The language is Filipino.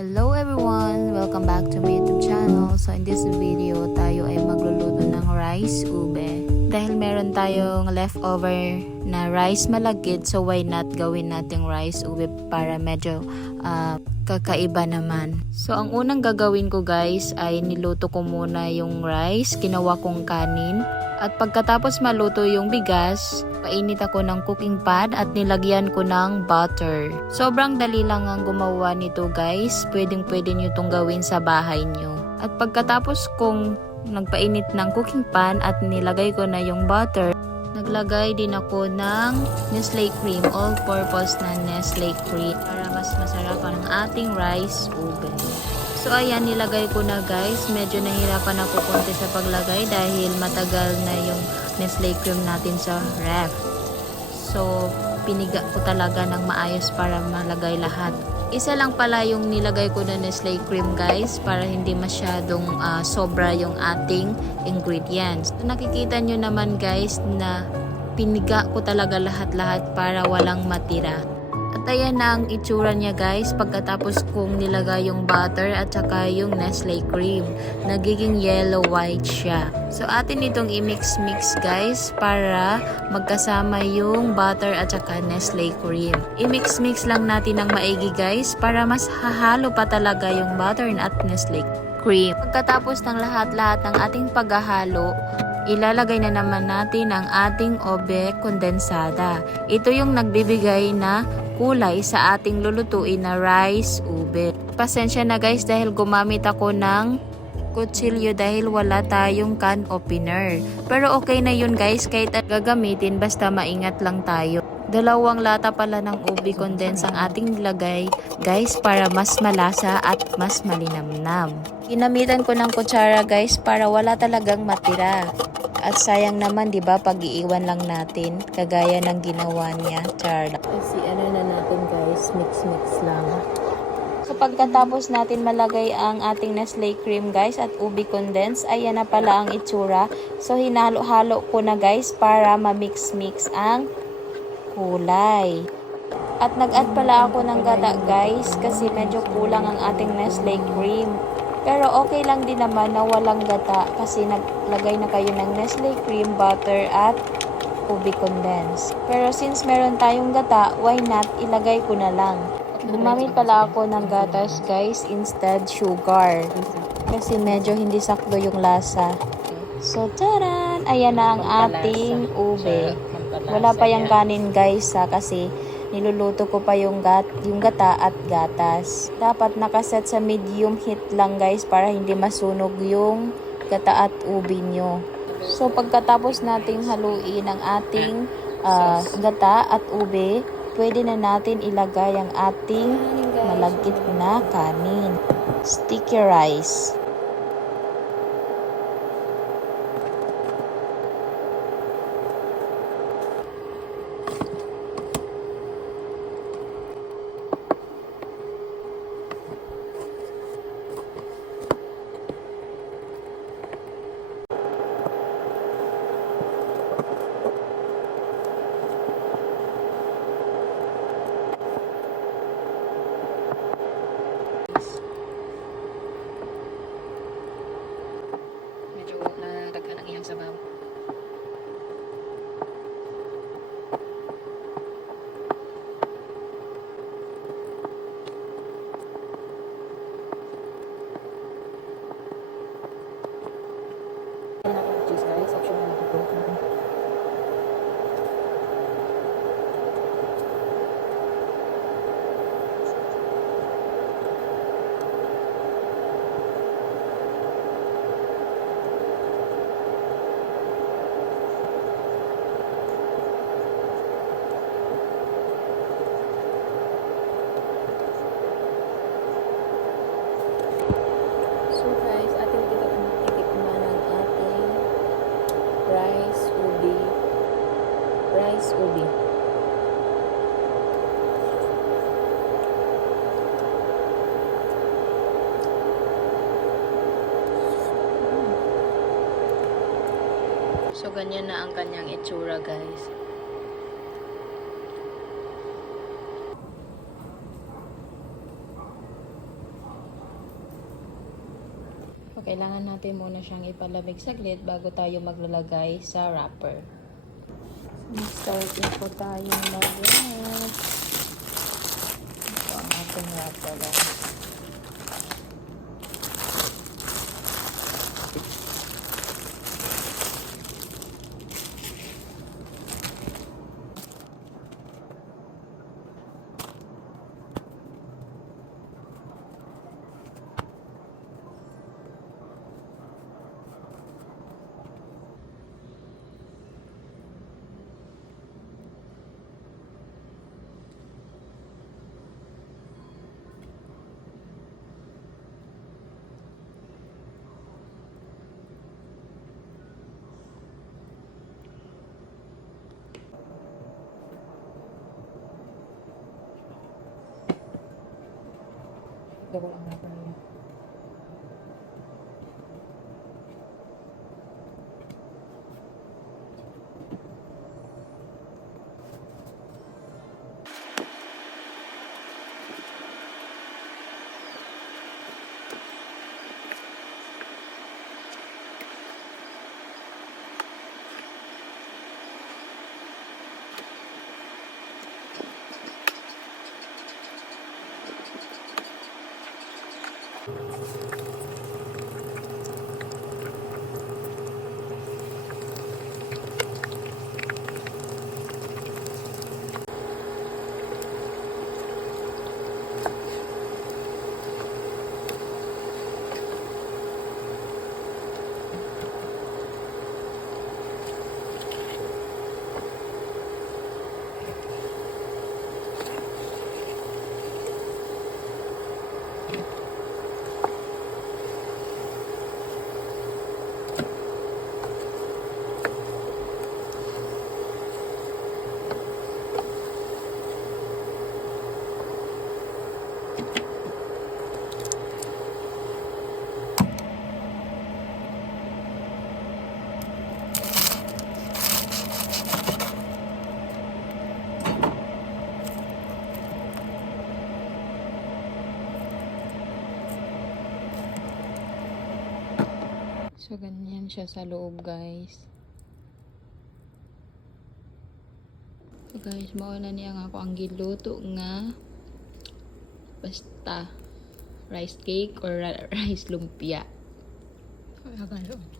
Hello everyone! Welcome back to my YouTube channel. So in this video, tayo ay magluluto ng rice ube. Dahil meron tayong leftover na rice malagkit, so why not gawin nating rice ube para medyo kakaiba naman. So ang unang gagawin ko guys ay niluto ko muna yung rice, ginawa kong kanin. At pagkatapos maluto yung bigas, painit ako ng cooking pot at nilagyan ko ng butter. Sobrang dali lang ang gumawa nito guys. Pwedeng nyo itong gawin sa bahay nyo. At pagkatapos kong nagpainit ng cooking pan at nilagay ko na yung butter, naglagay din ako ng Nestle cream, all-purpose na Nestle cream para mas masarap ang ating rice ube. So ayan, nilagay ko na guys. Medyo nahirapan ako konti sa paglagay dahil matagal na yung Nestle cream natin sa ref. So piniga ko talaga ng maayos para malagay lahat. Isa lang pala yung nilagay ko na Nestle cream guys para hindi masyadong sobra yung ating ingredients. So, nakikita nyo naman guys na piniga ko talaga lahat-lahat para walang matira. At ayan na ang itsura niya guys pagkatapos kong nilagay yung butter at saka yung Nestle cream. Nagiging yellow white siya. So atin itong i-mix guys para magkasama yung butter at saka Nestle cream. I-mix lang natin ng maigi guys para mas hahalo pa talaga yung butter at Nestle cream. Pagkatapos ng lahat-lahat ng ating paghahalo, ilalagay na naman natin ang ating ube kondensada. Ito yung nagbibigay na kulay sa ating lulutuin na rice ube. Pasensya na guys dahil gumamit ako ng kutsilyo dahil wala tayong can opener. Pero okay na yun guys kahit gagamitin basta maingat lang tayo. 2 lata pala ng ube condense ang ating nilagay guys para mas malasa at mas malinamnam. Ginamitan ko ng kutsara guys para wala talagang matira. At sayang naman 'di ba pag iiwan lang natin kagaya ng ginawa niya, char. Kasi ano na natin guys, mix lang. So pagkatapos natin malagay ang ating Nestle cream guys at ube condense, ayan na pala ang itsura. So hinalo-halo ko na guys para ma-mix ang kulay. At nag-add pala ako ng gata guys kasi medyo kulang ang ating Nestle cream. Pero okay lang din naman na walang gata kasi naglagay na kayo ng Nestle cream, butter at ube condense. Pero since meron tayong gata, why not ilagay ko na lang. Gumamit pala ako ng gatas guys instead sugar kasi medyo hindi sakto yung lasa. So taran! Ayan na ang ating ube. Wala pa yung kanin guys kasi niluluto ko pa yung gata at gatas. Dapat nakaset sa medium heat lang guys para hindi masunog yung gata at ube nyo. So pagkatapos nating haluin ang ating gata at ube, pwede na natin ilagay ang ating malagkit na kanin. Sticky rice. Sabaw. Cheese guys, optional na ito. Rice ube. So ganyan na ang kanyang itsura guys. kailangan natin muna siyang ipalamig saglit bago tayo maglalagay sa wrapper. Start na po tayo mag-wrap. Ito ang ating wrapper, guys. Double ang wrapper niya. So, ganyan siya sa loob, guys. So, guys, mauna niya nga ako ang giluto nga basta rice cake or rice lumpia. Ay, agad.